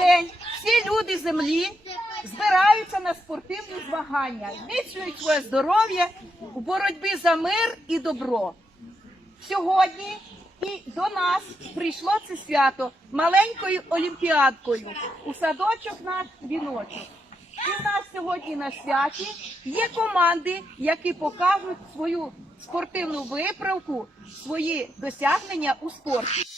день всі люди землі збираються на спортивні змагання, зміцнюють своє здоров'я у боротьбі за мир і добро. Сьогодні і до нас прийшло це свято маленькою олімпіадкою у садочок наш віночок. І в нас сьогодні на святі є команди, які покажуть свою спортивну виправку, свої досягнення у спорті.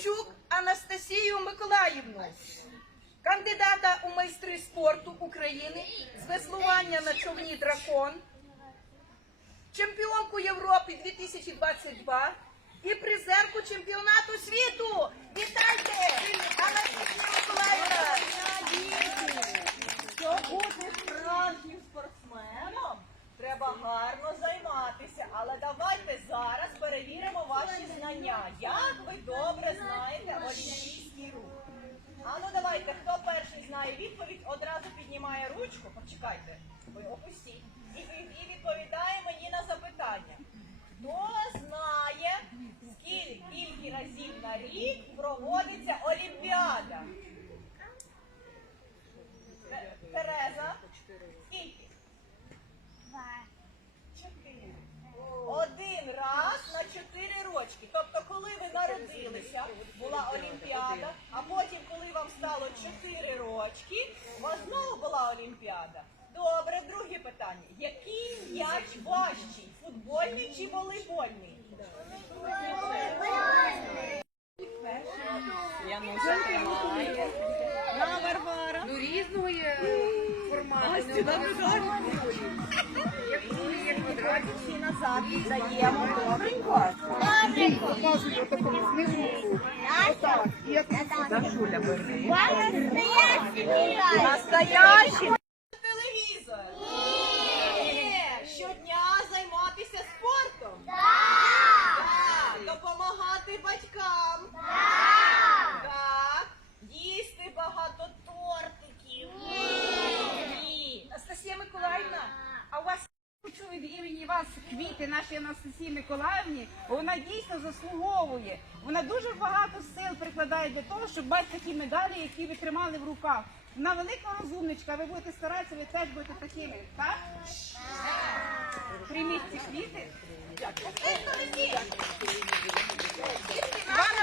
Прокопчук Анастасію Миколаївну, кандидата у майстри спорту України з веслування на човні дракон, чемпіонку Європи 2022 і призерку чемпіонату світу. Вітайте! Анастасія Миколаївна! Щоб бути справжнім спортсменом, треба гарно займатися. Але давайте зараз перевіримо ваші знання. Як ви добре знаєте олімпійський рух? А ну давайте, хто перший знає відповідь, одразу піднімає ручку. Почекайте, ви опустіть. І, і, відповідає мені на запитання. Хто знає, скільки разів на рік проводиться Олімпіада? Тереза, скільки? Два. Чотири. Один раз на чотири рочки. Тобто, коли ви народилися, була рочки, у вас знову була Олімпіада. Добре, друге питання. Який м'яч важчий? Футбольний чи волейбольний? Януся тримає. На Варвара. Ну, різного є формату. Всі назад віддаємо. Добренько. Такому знизу. Отак. І як Настоящий імені вас квіти нашій Анастасії Миколаївні, вона дійсно заслуговує. Вона дуже багато сил прикладає для того, щоб бачити такі медалі, які ви тримали в руках. Вона велика розумничка, ви будете старатися, ви теж будете такими. Так? Прийміть ці квіти. Дякую.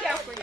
Дякую.